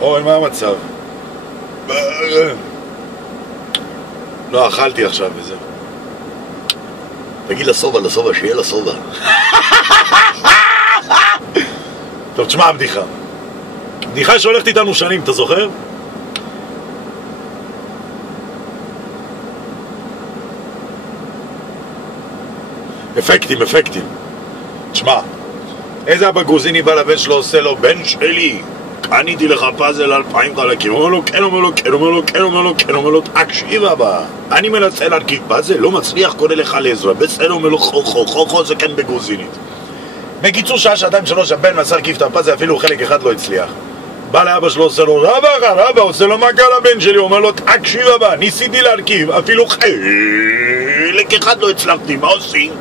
אוי, מה המצב? לא, אכלתי עכשיו וזהו. תגיד לסובה, שיהיה לסובה. טוב, תשמע, בדיחה. בדיחה שהולכת איתנו שנים, אתה זוכר? אפקטים. תשמע, איזה אבא גרוזיני בא לבן שלו, עושה לו, בן שלי, קניתי לך פאזל 2,000 חלקים. אומר לו, כן, אומר לו, תקשיב אבא, אני מנסה להרכיב פאזל, לא מצליח, קורא לך לעזרה. בסדר, אומר לו, חו, זה כן בגרוזינית. בקיצור, שעתיים, 3, הבן מנסה להרכיב את הפאזל, אפילו חלק אחד לא הצליח. בא לאבא שלו, עושה לו, רבא, עושה לו, מה קרה לבן שלי? אומר לו, תקשיב אבא, ניסיתי להרכיב, אפילו חלק אחד לא הצלחתי, מה עושים?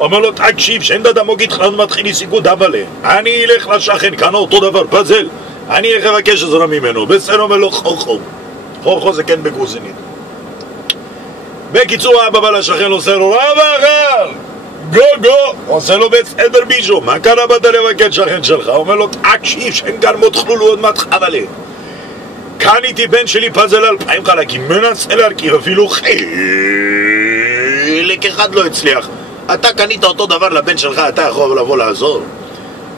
אומר לו, תקשיב, שאין דדמוג התחלנו מתחיל לסיגו דבלה, אני אלך לשכן, כאן אותו דבר, פאזל, אני איך אבקש עזרה ממנו. בסדר, אומר לו, חו זה כן בגרוזינית. בקיצור, האבא בא לשכן, עושה לו, רבא, גו, עושה לו בסדר בישו, מה קרה באת לבקש שכן שלך? אומר לו, תקשיב, שאין כאן מותחלו עוד מעט חבלה, קניתי בן שלי פאזל 2,000 חלקים, מנסה להרכיב, אפילו חלק אחד לא הצליח. אתה קנית אותו דבר לבן שלך, אתה יכול לבוא לעזור?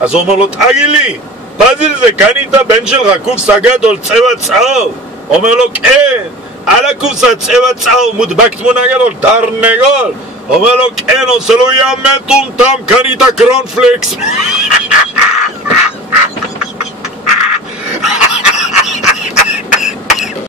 אז הוא אומר לו, תגיד לי, פאזל זה קנית בן שלך קופסה גדול צבע צהוב? אומר לו, כן, על הקופסה צבע צהוב מודבק תמונה גדול, תרנגול. אומר לו, כן, עושה לו, יא מטומטם, קנית קרונפלקס.